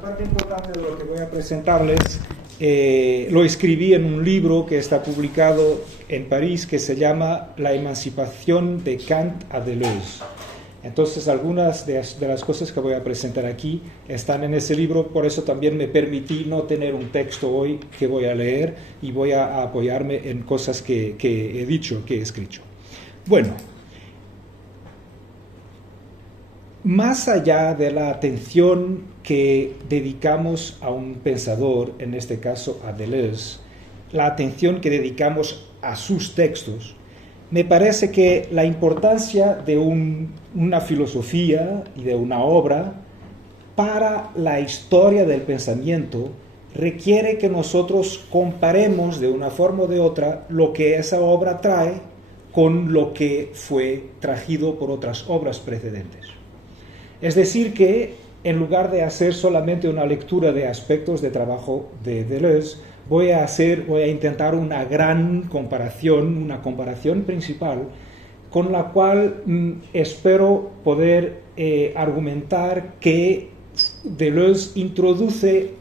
una parte importante de lo que voy a presentarles lo escribí en un libro que está publicado en París que se llama La emancipación de Kant a Deleuze. Entonces, algunas de las cosas que voy a presentar aquí están en ese libro, por eso también me permití no tener un texto hoy que voy a leer y voy a apoyarme en cosas que he dicho, que he escrito. Bueno, más allá de la atención que dedicamos a un pensador, en este caso a Deleuze, la atención que dedicamos a sus textos, me parece que la importancia de una filosofía y de una obra para la historia del pensamiento requiere que nosotros comparemos de una forma o de otra lo que esa obra trae con lo que fue traído por otras obras precedentes. Es decir, que en lugar de hacer solamente una lectura de aspectos de trabajo de Deleuze, voy a intentar una gran comparación, una comparación principal, con la cual espero poder argumentar que Deleuze introduce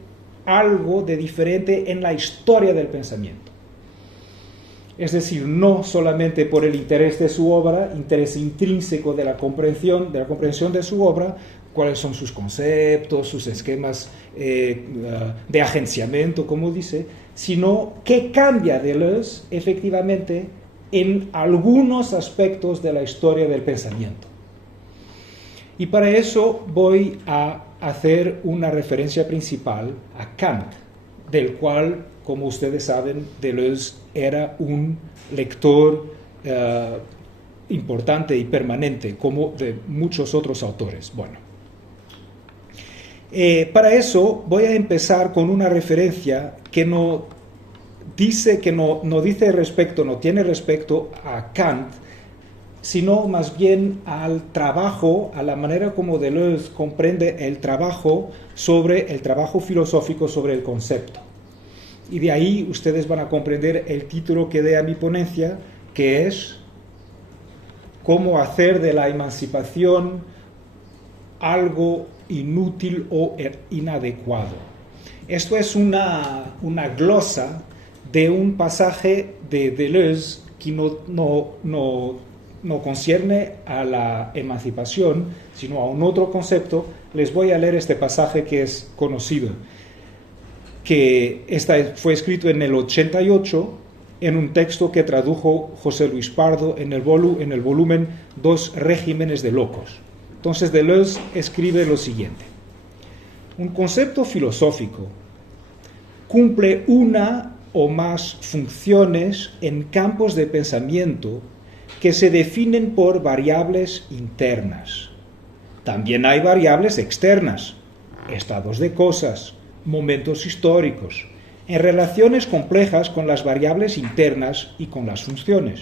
algo de diferente en la historia del pensamiento. Es decir, no solamente por el interés de su obra, interés intrínseco de la comprensión de su obra, cuáles son sus conceptos, sus esquemas de agenciamiento, como dice, sino que cambia Deleuze efectivamente en algunos aspectos de la historia del pensamiento. Y para eso voy a hacer una referencia principal a Kant, del cual, como ustedes saben, Deleuze era un lector importante y permanente, como de muchos otros autores. Bueno, para eso voy a empezar con una referencia que no tiene respecto a Kant, sino más bien al trabajo, a la manera como Deleuze comprende el trabajo filosófico sobre el concepto. Y de ahí ustedes van a comprender el título que dé a mi ponencia, que es cómo hacer de la emancipación algo inútil o inadecuado. Esto es una glosa de un pasaje de Deleuze que no concierne a la emancipación, sino a un otro concepto. Les voy a leer este pasaje que es conocido, que fue escrito en el 88 en un texto que tradujo José Luis Pardo en el volumen Dos regímenes de locos. Entonces Deleuze escribe lo siguiente: un concepto filosófico cumple una o más funciones en campos de pensamiento que se definen por variables internas. También hay variables externas, estados de cosas, momentos históricos, en relaciones complejas con las variables internas y con las funciones.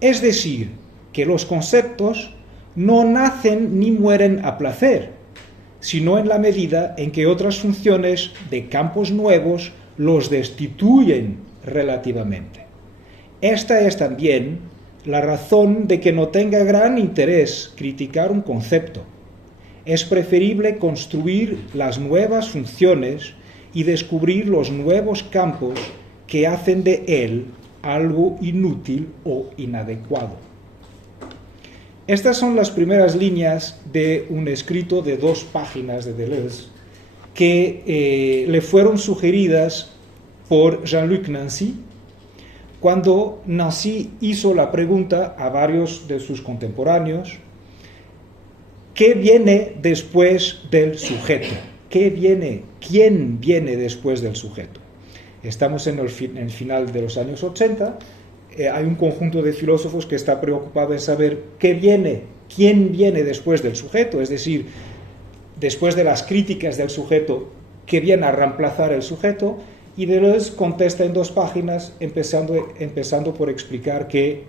Es decir, que los conceptos no nacen ni mueren a placer, sino en la medida en que otras funciones de campos nuevos los destituyen relativamente. Esta es también la razón de que no tenga gran interés criticar un concepto. Es preferible construir las nuevas funciones y descubrir los nuevos campos que hacen de él algo inútil o inadecuado. Estas son las primeras líneas de un escrito de 2 páginas de Deleuze que le fueron sugeridas por Jean-Luc Nancy cuando Nancy hizo la pregunta a varios de sus contemporáneos: ¿qué viene después del sujeto? ¿Quién viene después del sujeto? Estamos en el final de los años 80. Hay un conjunto de filósofos que está preocupado en saber quién viene después del sujeto, es decir, después de las críticas del sujeto, ¿qué viene a reemplazar el sujeto? Y Deleuze contesta en 2 páginas, empezando por explicar que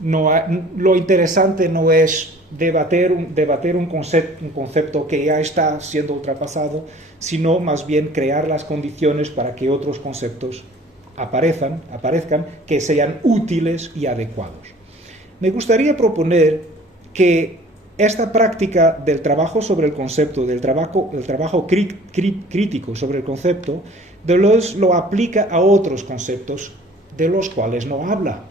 lo interesante no es debater un concepto que ya está siendo ultrapasado, sino más bien crear las condiciones para que otros conceptos aparezcan, que sean útiles y adecuados. Me gustaría proponer que esta práctica del trabajo sobre el concepto, del trabajo crítico sobre el concepto, Deleuze lo aplica a otros conceptos de los cuales no habla.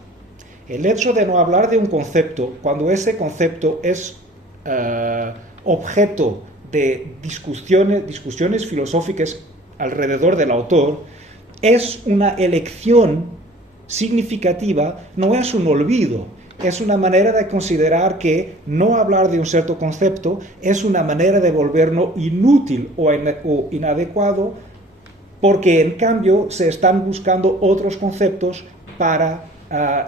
El hecho de no hablar de un concepto, cuando ese concepto es objeto de discusiones filosóficas alrededor del autor, es una elección significativa, no es un olvido, es una manera de considerar que no hablar de un cierto concepto es una manera de volverlo inútil o inadecuado, porque en cambio se están buscando otros conceptos para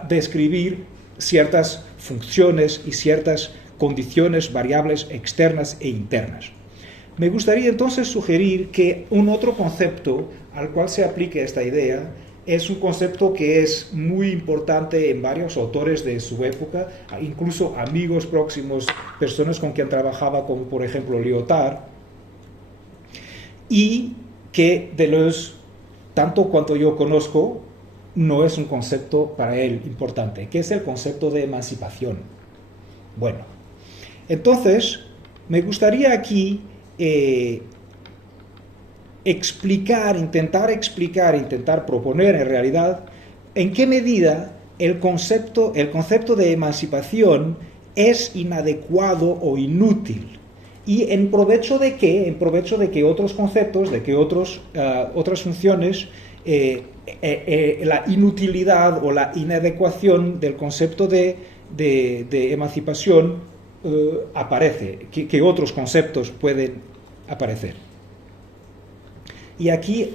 describir ciertas funciones y ciertas condiciones variables externas e internas. Me gustaría entonces sugerir que un otro concepto al cual se aplique esta idea es un concepto que es muy importante en varios autores de su época, incluso amigos próximos, personas con quien trabajaba, como por ejemplo Lyotard, y que Deleuze, tanto cuanto yo conozco, no es un concepto para él importante, que es el concepto de emancipación. Bueno, entonces me gustaría aquí intentar proponer en realidad en qué medida el concepto de emancipación es inadecuado o inútil. ¿Y en provecho de qué? En provecho de que otros conceptos, de que otras funciones, la inutilidad o la inadecuación del concepto de emancipación aparece, que otros conceptos pueden aparecer. Y aquí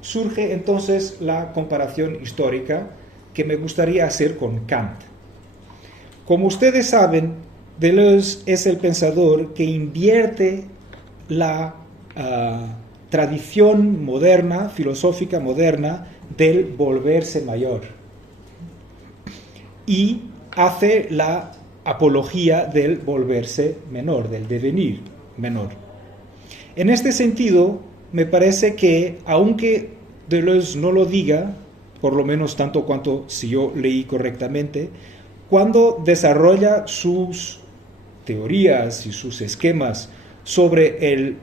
surge entonces la comparación histórica que me gustaría hacer con Kant. Como ustedes saben, Deleuze es el pensador que invierte la tradición moderna, filosófica moderna, del volverse mayor y hace la apología del volverse menor, del devenir menor. En este sentido, me parece que, aunque Deleuze no lo diga, por lo menos tanto cuanto si yo leí correctamente, cuando desarrolla sus teorías y sus esquemas sobre el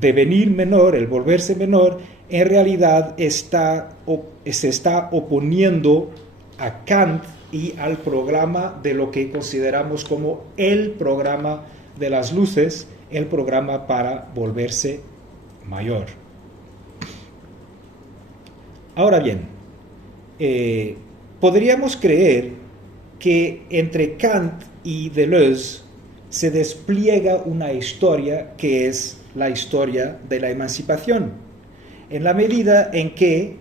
devenir menor, el volverse menor, en realidad se está oponiendo a Kant y al programa de lo que consideramos como el programa de las luces, el programa para volverse mayor. Ahora bien, podríamos creer que entre Kant y Deleuze se despliega una historia que es la historia de la emancipación, en la medida en que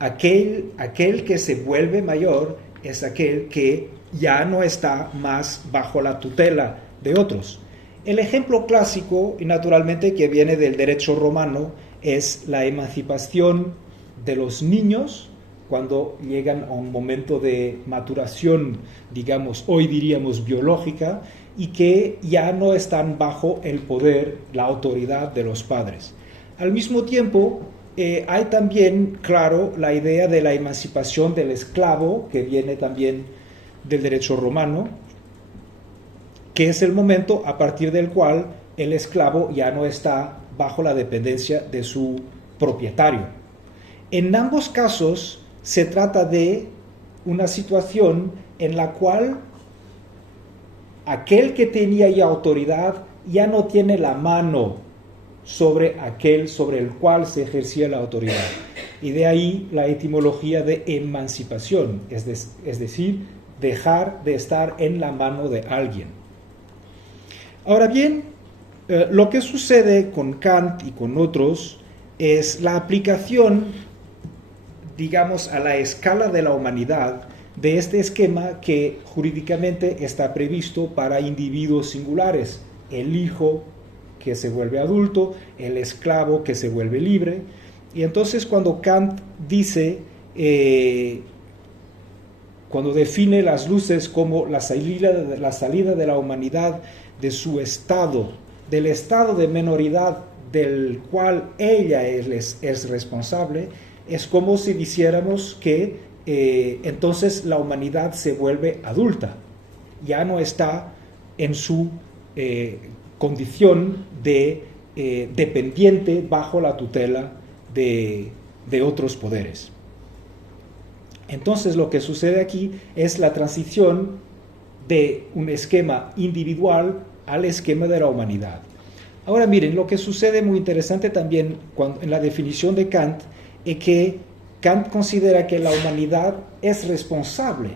aquel que se vuelve mayor es aquel que ya no está más bajo la tutela de otros. El ejemplo clásico, y naturalmente que viene del derecho romano, es la emancipación de los niños cuando llegan a un momento de maturación, digamos, hoy diríamos biológica, y que ya no están bajo el poder, la autoridad de los padres. Al mismo tiempo, hay también, claro, la idea de la emancipación del esclavo, que viene también del derecho romano, que es el momento a partir del cual el esclavo ya no está bajo la dependencia de su propietario. En ambos casos se trata de una situación en la cual aquel que tenía ya autoridad ya no tiene la mano sobre aquel sobre el cual se ejercía la autoridad. Y de ahí la etimología de emancipación, es decir, dejar de estar en la mano de alguien. Ahora bien, lo que sucede con Kant y con otros es la aplicación, digamos, a la escala de la humanidad de este esquema que jurídicamente está previsto para individuos singulares: el hijo que se vuelve adulto, el esclavo que se vuelve libre. Y entonces cuando Kant dice, cuando define las luces como la salida de la humanidad de su estado, del estado de menoridad del cual ella es responsable, es como si dijéramos que entonces la humanidad se vuelve adulta, ya no está en su condición de dependiente bajo la tutela de otros poderes. Entonces lo que sucede aquí es la transición de un esquema individual al esquema de la humanidad. Ahora miren, lo que sucede muy interesante también en la definición de Kant es que Kant considera que la humanidad es responsable,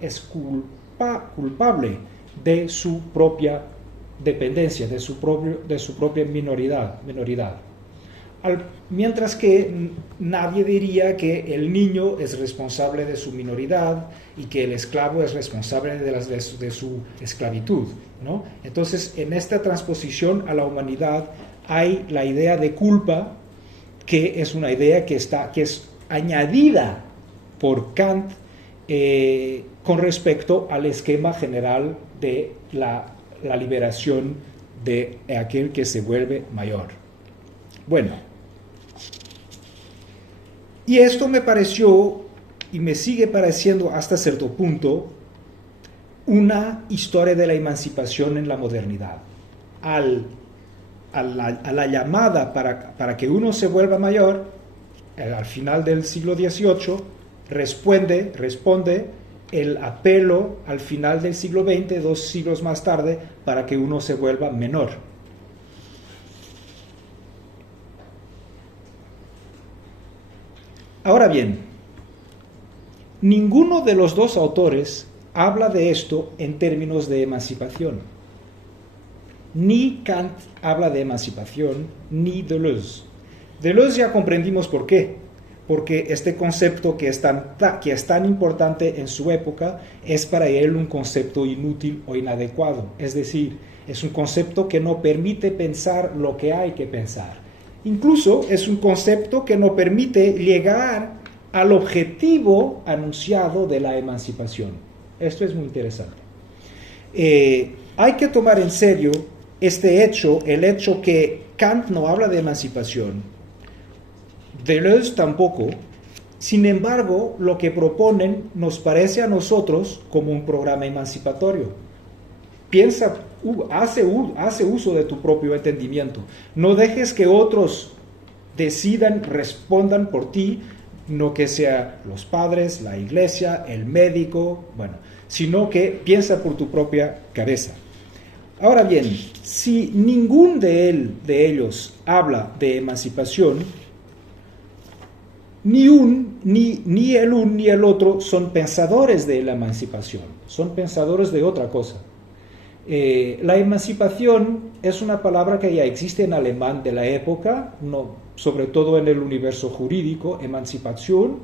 es culpable de su propia dependencia, de su propia minoridad. Mientras que nadie diría que el niño es responsable de su minoridad y que el esclavo es responsable de su esclavitud, ¿no? Entonces, en esta transposición a la humanidad hay la idea de culpa, que es una idea que es añadida por Kant con respecto al esquema general de la liberación de aquel que se vuelve mayor. Bueno, y esto me pareció, y me sigue pareciendo hasta cierto punto, una historia de la emancipación en la modernidad. A la llamada para que uno se vuelva mayor, al final del siglo XVIII, responde el apelo al final del siglo XX, 2 siglos más tarde, para que uno se vuelva menor. Ahora bien, ninguno de los dos autores habla de esto en términos de emancipación. Ni Kant habla de emancipación, ni Deleuze. Deleuze ya comprendimos por qué. Porque este concepto que es tan importante en su época es para él un concepto inútil o inadecuado. Es decir, es un concepto que no permite pensar lo que hay que pensar. Incluso es un concepto que no permite llegar al objetivo anunciado de la emancipación. Esto es muy interesante. Hay que tomar en serio este hecho, el hecho que Kant no habla de emancipación, Deleuze tampoco. Sin embargo, lo que proponen nos parece a nosotros como un programa emancipatorio. Piensa, hace uso de tu propio entendimiento. No dejes que otros decidan, respondan por ti, no que sea los padres, la iglesia, el médico, sino que piensa por tu propia cabeza. Ahora bien, si ningún de ellos habla de emancipación, ni el uno ni el otro son pensadores de la emancipación, son pensadores de otra cosa. La emancipación es una palabra que ya existe en alemán de la época, sobre todo en el universo jurídico, emancipación.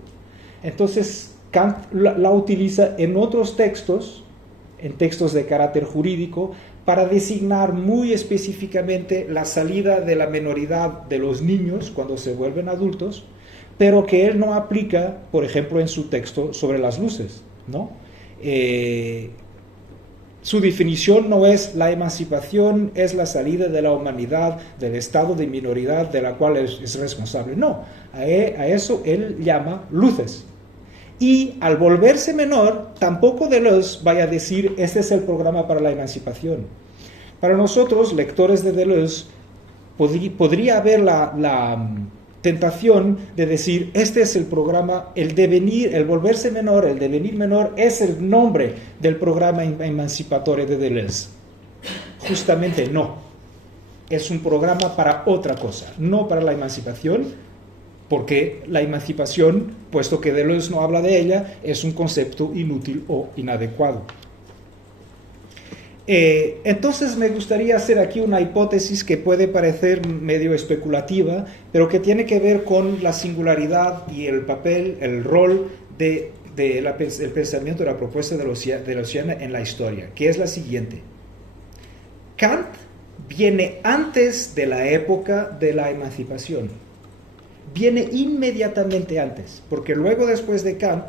Entonces Kant la utiliza en otros textos, en textos de carácter jurídico, para designar muy específicamente la salida de la menoridad de los niños cuando se vuelven adultos, pero que él no aplica, por ejemplo, en su texto sobre las luces, ¿no? Su definición no es la emancipación, es la salida de la humanidad del estado de minoridad de la cual es responsable. No, a eso él llama luces. Y al volverse menor, tampoco Deleuze vaya a decir, este es el programa para la emancipación. Para nosotros, lectores de Deleuze, podría haber la tentación de decir, este es el programa, el devenir, el volverse menor, el devenir menor, es el nombre del programa emancipatorio de Deleuze. Justamente no. Es un programa para otra cosa, no para la emancipación, porque la emancipación, puesto que Deleuze no habla de ella, es un concepto inútil o inadecuado. Entonces me gustaría hacer aquí una hipótesis que puede parecer medio especulativa, pero que tiene que ver con la singularidad y el papel, el rol del pensamiento de la propuesta de Lausiana en la historia, que es la siguiente. Kant viene antes de la época de la emancipación, viene inmediatamente antes, porque luego después de Kant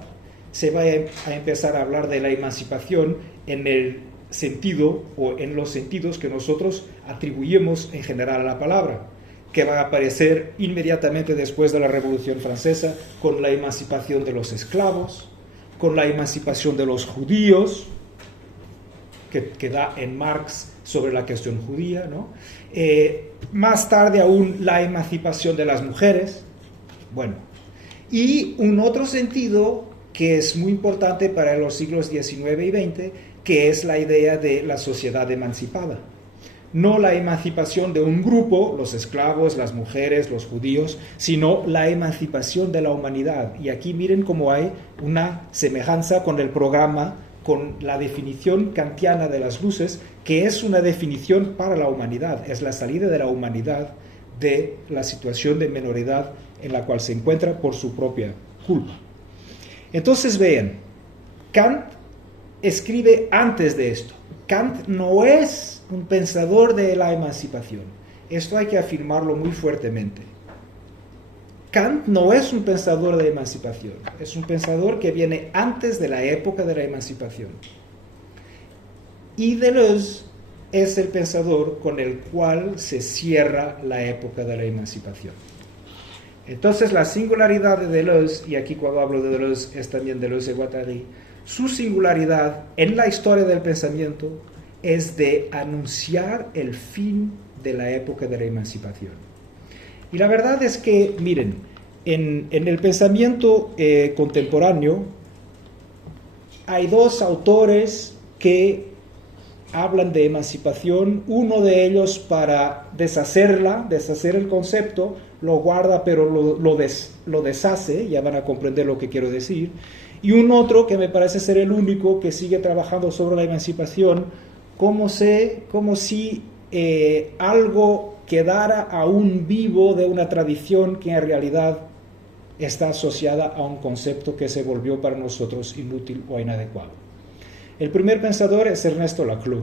se va a empezar a hablar de la emancipación en el sentido o en los sentidos que nosotros atribuimos en general a la palabra, que va a aparecer inmediatamente después de la Revolución Francesa con la emancipación de los esclavos, con la emancipación de los judíos, que da en Marx sobre la cuestión judía, ¿no? Más tarde aún la emancipación de las mujeres, bueno, y un otro sentido que es muy importante para los siglos XIX y XX, que es la idea de la sociedad emancipada. No la emancipación de un grupo, los esclavos, las mujeres, los judíos, sino la emancipación de la humanidad. Y aquí miren cómo hay una semejanza con el programa, con la definición kantiana de las luces, que es una definición para la humanidad, es la salida de la humanidad de la situación de minoridad en la cual se encuentra por su propia culpa. Entonces vean, Kant escribe antes de esto. Kant no es un pensador de la emancipación. Esto hay que afirmarlo muy fuertemente. Kant no es un pensador de emancipación, es un pensador que viene antes de la época de la emancipación. Y Deleuze es el pensador con el cual se cierra la época de la emancipación. Entonces la singularidad de Deleuze, y aquí cuando hablo de Deleuze es también Deleuze y Guattari, su singularidad en la historia del pensamiento es de anunciar el fin de la época de la emancipación. Y la verdad es que, miren, en el pensamiento contemporáneo hay dos autores que hablan de emancipación, uno de ellos para deshacer el concepto, lo guarda pero lo deshace, ya van a comprender lo que quiero decir, y un otro que me parece ser el único que sigue trabajando sobre la emancipación, como si algo quedara aún vivo de una tradición que en realidad está asociada a un concepto que se volvió para nosotros inútil o inadecuado. El primer pensador es Ernesto Laclau,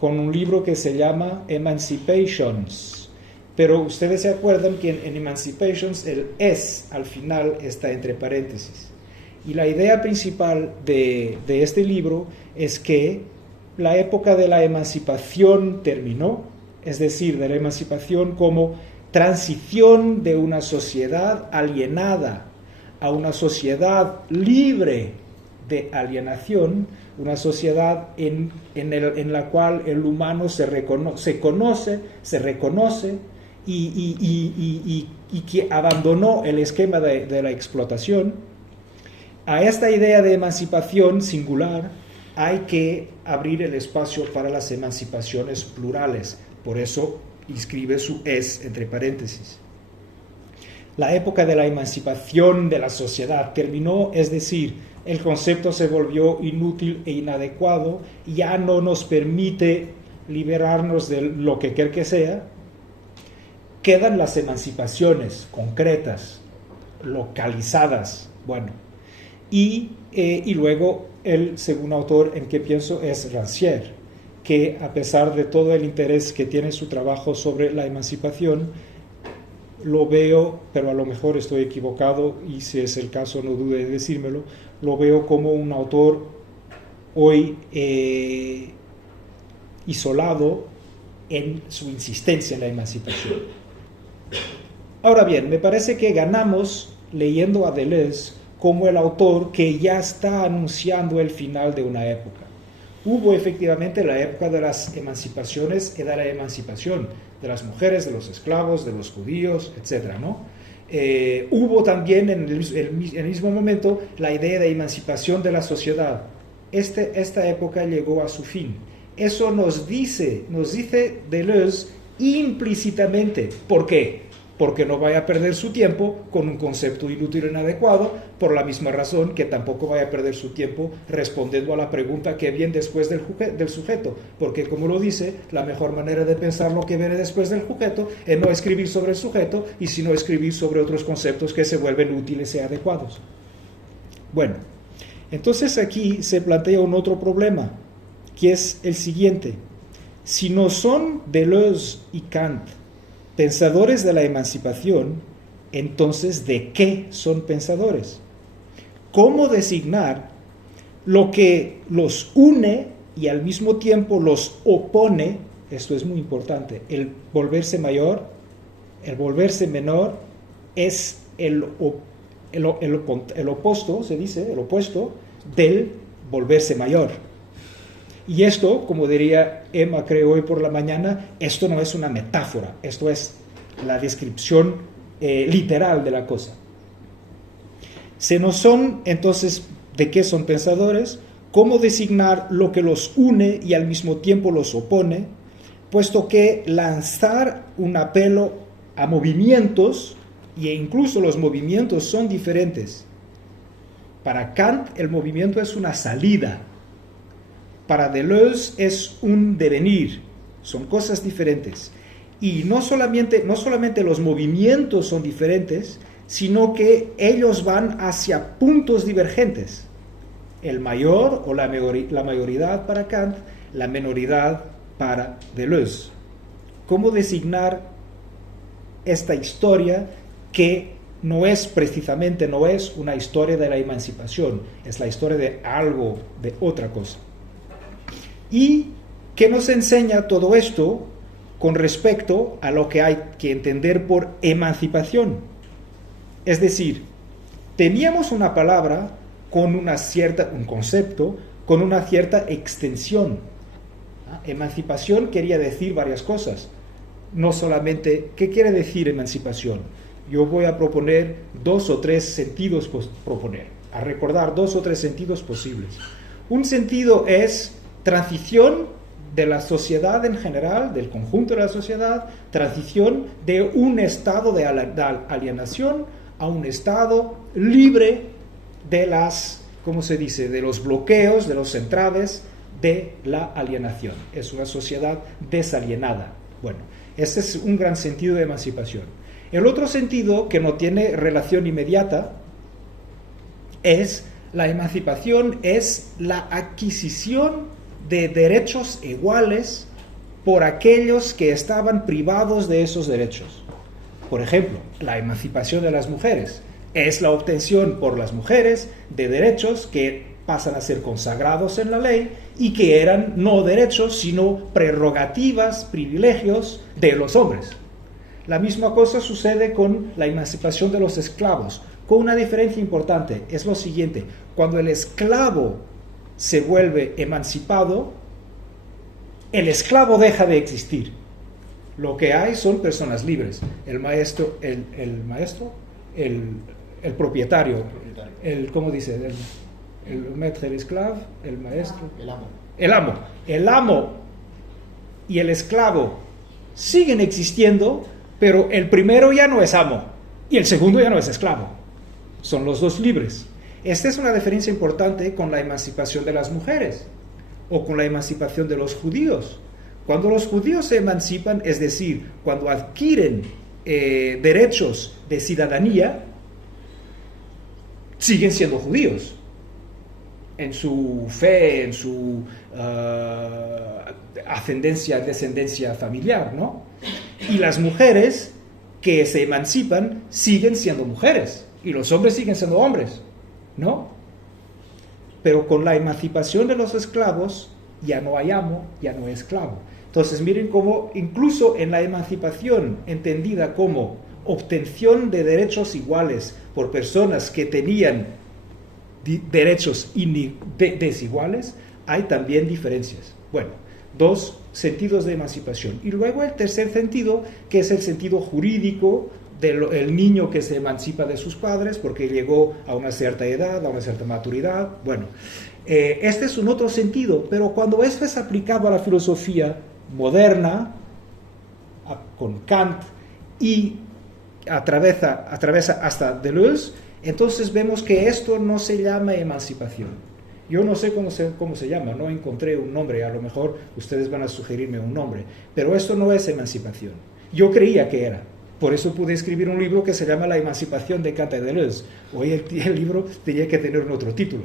con un libro que se llama Emancipations, pero ustedes se acuerdan que en Emancipations el es al final está entre paréntesis. Y la idea principal de este libro es que la época de la emancipación terminó, es decir, de la emancipación como transición de una sociedad alienada a una sociedad libre de alienación, una sociedad en la cual el humano se reconoce y que abandonó el esquema de la explotación. A esta idea de emancipación singular hay que abrir el espacio para las emancipaciones plurales, por eso inscribe su es entre paréntesis. La época de la emancipación de la sociedad terminó, es decir, el concepto se volvió inútil e inadecuado, ya no nos permite liberarnos de lo que quiera que sea. Quedan las emancipaciones concretas, localizadas, bueno, y luego el segundo autor en que pienso es Rancière, que a pesar de todo el interés que tiene su trabajo sobre la emancipación, lo veo, pero a lo mejor estoy equivocado y si es el caso no dude de decírmelo, lo veo como un autor hoy isolado en su insistencia en la emancipación. Ahora bien, me parece que ganamos leyendo a Deleuze como el autor que ya está anunciando el final de una época. Hubo efectivamente la época de las emancipaciones y de la emancipación de las mujeres, de los esclavos, de los judíos, etc., ¿no? Hubo también en el mismo momento la idea de emancipación de la sociedad. Esta época llegó a su fin. Eso nos dice Deleuze implícitamente. ¿Por qué? Porque no vaya a perder su tiempo con un concepto inútil e inadecuado, por la misma razón que tampoco vaya a perder su tiempo respondiendo a la pregunta ¿qué viene después del sujeto? Porque, como lo dice, la mejor manera de pensar lo que viene después del sujeto es no escribir sobre el sujeto, y sino escribir sobre otros conceptos que se vuelven útiles y adecuados. Bueno, entonces aquí se plantea un otro problema, que es el siguiente. Si no son Deleuze y Kant pensadores de la emancipación, entonces, ¿de qué son pensadores? ¿Cómo designar lo que los une y al mismo tiempo los opone? Esto es muy importante. El volverse mayor, el volverse menor es el opuesto, se dice, el opuesto del volverse mayor. Y esto, como diría Emma, creo, hoy por la mañana, esto no es una metáfora, esto es la descripción literal de la cosa. Se nos son, entonces, ¿de qué son pensadores? ¿Cómo designar lo que los une y al mismo tiempo los opone? Puesto que lanzar un apelo a movimientos, e incluso los movimientos son diferentes. Para Kant el movimiento es una salida, para Deleuze es un devenir, son cosas diferentes. Y no solamente los movimientos son diferentes, sino que ellos van hacia puntos divergentes. El mayor o la mayoridad para Kant, la menoridad para Deleuze. ¿Cómo designar esta historia que no es una historia de la emancipación, es la historia de algo, de otra cosa? ¿Y qué nos enseña todo esto con respecto a lo que hay que entender por emancipación? Es decir, teníamos una palabra con un concepto con una cierta extensión. Emancipación quería decir varias cosas. No solamente, ¿qué quiere decir emancipación? Yo voy a proponer 2 o 3 sentidos, a recordar 2 o 3 sentidos posibles. Un sentido es transición de la sociedad en general, del conjunto de la sociedad, transición de un estado de alienación a un estado libre de de los bloqueos, de los entraves de la alienación. Es una sociedad desalienada. Bueno, ese es un gran sentido de emancipación. El otro sentido, que no tiene relación inmediata, es la emancipación, es la adquisición de derechos iguales por aquellos que estaban privados de esos derechos. Por ejemplo, la emancipación de las mujeres es la obtención por las mujeres de derechos que pasan a ser consagrados en la ley y que eran no derechos, sino prerrogativas, privilegios de los hombres. La misma cosa sucede con la emancipación de los esclavos, con una diferencia importante. Es lo siguiente: cuando el esclavo se vuelve emancipado, el esclavo deja de existir. Lo que hay son personas libres. El propietario, ¿cómo dice? El maître, el esclavo, el maestro. El amo y el esclavo siguen existiendo, pero el primero ya no es amo y el segundo ya no es esclavo. Son los dos libres. Esta es una diferencia importante con la emancipación de las mujeres o con la emancipación de los judíos. Cuando los judíos se emancipan, es decir, cuando adquieren derechos de ciudadanía, siguen siendo judíos en su fe, en su descendencia familiar, ¿no? Y las mujeres que se emancipan siguen siendo mujeres y los hombres siguen siendo hombres, ¿no? Pero con la emancipación de los esclavos ya no hay amo, ya no hay esclavo. Entonces miren cómo incluso en la emancipación entendida como obtención de derechos iguales por personas que tenían derechos desiguales, hay también diferencias. Bueno, 2 sentidos de emancipación. Y luego el tercer sentido, que es el sentido jurídico del niño que se emancipa de sus padres porque llegó a una cierta edad, a una cierta maturidad. Bueno, este es un otro sentido, pero cuando esto es aplicado a la filosofía moderna, con Kant, y atraviesa hasta Deleuze, entonces vemos que esto no se llama emancipación. Yo no sé cómo se llama, no encontré un nombre, a lo mejor ustedes van a sugerirme un nombre, pero esto no es emancipación. Yo creía que era, por eso pude escribir un libro que se llama La emancipación de Kant y Deleuze. Hoy el libro tenía que tener un otro título,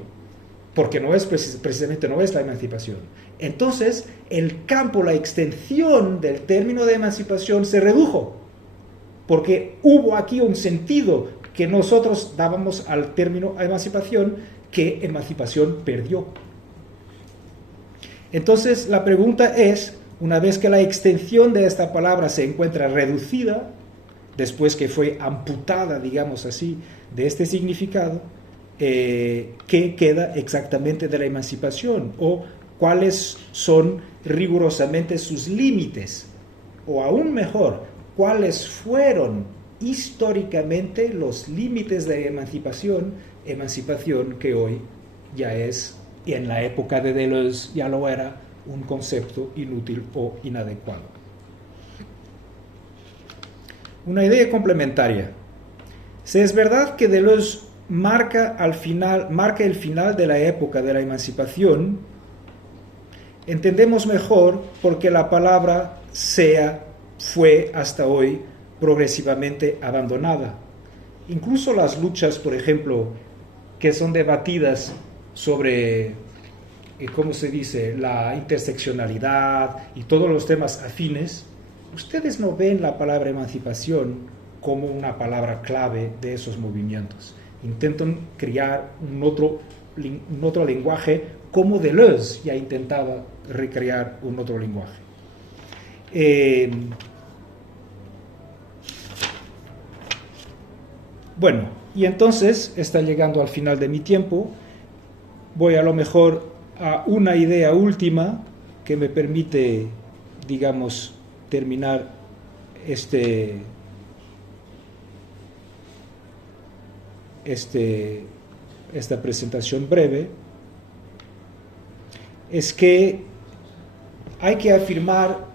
porque precisamente no es la emancipación. Entonces, el campo, la extensión del término de emancipación se redujo, porque hubo aquí un sentido que nosotros dábamos al término emancipación que emancipación perdió. Entonces, la pregunta es, una vez que la extensión de esta palabra se encuentra reducida, después que fue amputada, digamos así, de este significado, ¿qué queda exactamente de la emancipación? O cuáles son rigurosamente sus límites, o aún mejor, cuáles fueron históricamente los límites de emancipación que hoy ya es, y en la época de Deleuze ya lo era, un concepto inútil o inadecuado. Una idea complementaria. Si es verdad que Deleuze marca el final de la época de la emancipación, entendemos mejor por qué la palabra fue hasta hoy progresivamente abandonada. Incluso las luchas, por ejemplo, que son debatidas sobre, ¿cómo se dice?, la interseccionalidad y todos los temas afines, ustedes no ven la palabra emancipación como una palabra clave de esos movimientos. Intentan crear un otro lenguaje, como Deleuze ya intentaba recrear un otro lenguaje. Bueno, y entonces está llegando al final de mi tiempo. Voy a lo mejor a una idea última que me permite, digamos, terminar esta presentación breve. Es que hay que afirmar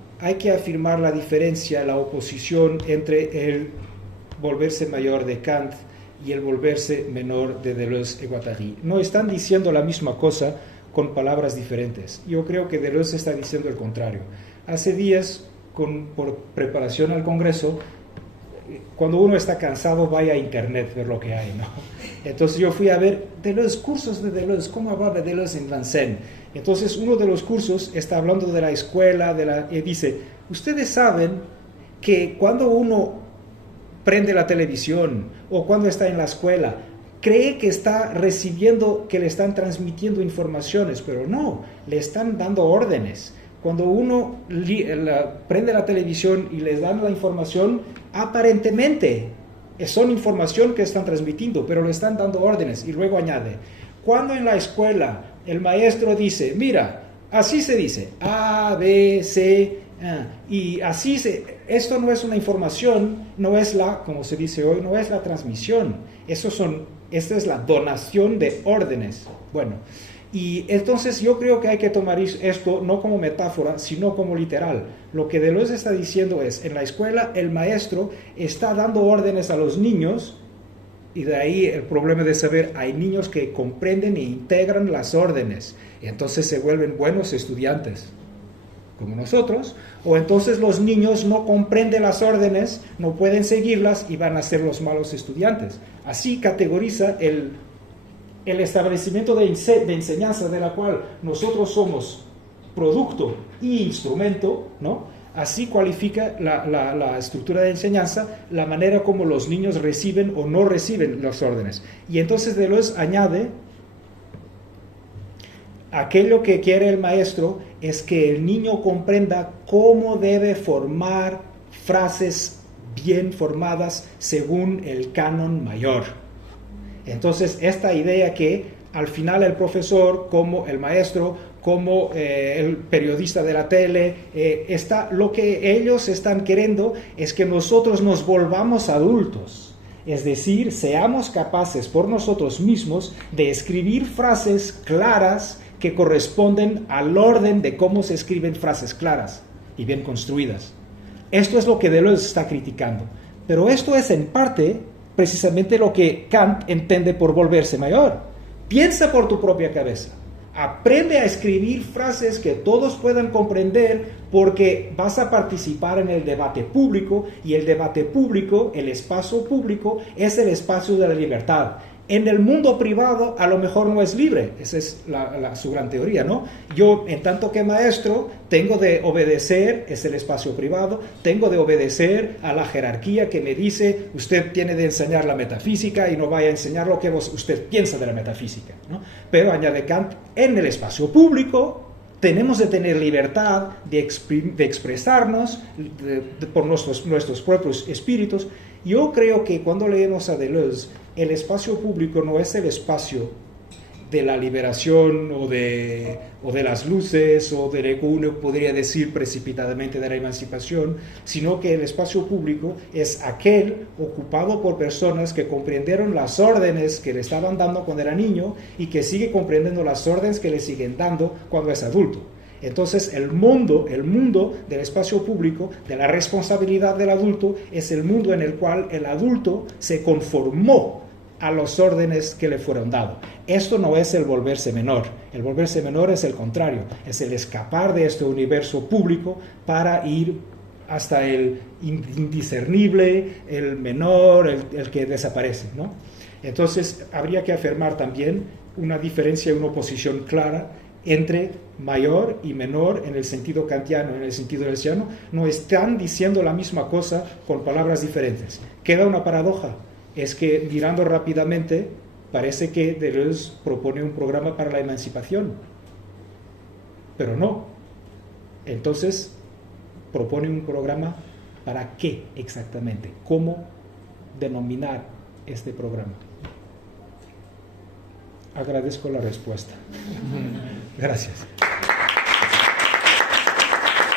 la diferencia, la oposición entre el volverse mayor de Kant y el volverse menor de Deleuze y Guattari. No están diciendo la misma cosa con palabras diferentes. Yo creo que Deleuze está diciendo el contrario. Hace días, por preparación al Congreso, cuando uno está cansado, vaya a internet ver lo que hay, ¿no? Entonces yo fui a ver Deleuze, cursos de Deleuze, cómo hablar de Deleuze en Vincennes. Entonces uno de los cursos está hablando de la escuela, y dice, ustedes saben que cuando uno prende la televisión o cuando está en la escuela, cree que está recibiendo, que le están transmitiendo informaciones, pero no, le están dando órdenes. Cuando uno prende la televisión y les dan la información, aparentemente son información que están transmitiendo, pero le están dando órdenes. Y luego añade, cuando en la escuela el maestro dice, mira, así se dice, A, B, C, y así esto no es una información, no es como se dice hoy, no es la transmisión. Esta es la donación de órdenes. Bueno, y entonces yo creo que hay que tomar esto no como metáfora, sino como literal. Lo que Deleuze está diciendo es, en la escuela el maestro está dando órdenes a los niños, y de ahí el problema de saber, hay niños que comprenden e integran las órdenes, y entonces se vuelven buenos estudiantes, como nosotros, o entonces los niños no comprenden las órdenes, no pueden seguirlas y van a ser los malos estudiantes. Así categoriza el establecimiento de enseñanza de la cual nosotros somos producto y instrumento, ¿no? Así cualifica la estructura de enseñanza, la manera como los niños reciben o no reciben las órdenes. Y entonces Deleuze añade, aquello que quiere el maestro es que el niño comprenda cómo debe formar frases bien formadas según el canon mayor. Entonces, esta idea que al final el profesor, como el maestro, como el periodista de la tele, lo que ellos están queriendo es que nosotros nos volvamos adultos. Es decir, seamos capaces por nosotros mismos de escribir frases claras que corresponden al orden de cómo se escriben frases claras y bien construidas. Esto es lo que Deleuze está criticando. Pero esto es en parte precisamente lo que Kant entiende por volverse mayor. Piensa por tu propia cabeza. Aprende a escribir frases que todos puedan comprender, porque vas a participar en el debate público, y el debate público, el espacio público, es el espacio de la libertad. En el mundo privado a lo mejor no es libre, esa es su gran teoría, ¿no? Yo, en tanto que maestro, tengo de obedecer, es el espacio privado, tengo de obedecer a la jerarquía que me dice, usted tiene de enseñar la metafísica y no vaya a enseñar lo que usted piensa de la metafísica, ¿no? Pero añade Kant, en el espacio público tenemos de tener libertad de expresarnos por nuestros propios espíritus. Yo creo que cuando leemos a Deleuze, el espacio público no es el espacio de la liberación o de las luces o de lo que uno podría decir precipitadamente de la emancipación, sino que el espacio público es aquel ocupado por personas que comprendieron las órdenes que le estaban dando cuando era niño y que sigue comprendiendo las órdenes que le siguen dando cuando es adulto. Entonces el mundo del espacio público, de la responsabilidad del adulto, es el mundo en el cual el adulto se conformó a los órdenes que le fueron dados. Esto no es el volverse menor. El volverse menor es el contrario, es el escapar de este universo público para ir hasta el indiscernible, el menor, el que desaparece, ¿no? Entonces habría que afirmar también una diferencia, una oposición clara entre mayor y menor en el sentido kantiano, en el sentido lesiano. No están diciendo la misma cosa con palabras diferentes. Queda una paradoja. Es que mirando rápidamente parece que Deleuze propone un programa para la emancipación, pero no. Entonces, propone un programa para qué exactamente, cómo denominar este programa. Agradezco la respuesta. Gracias.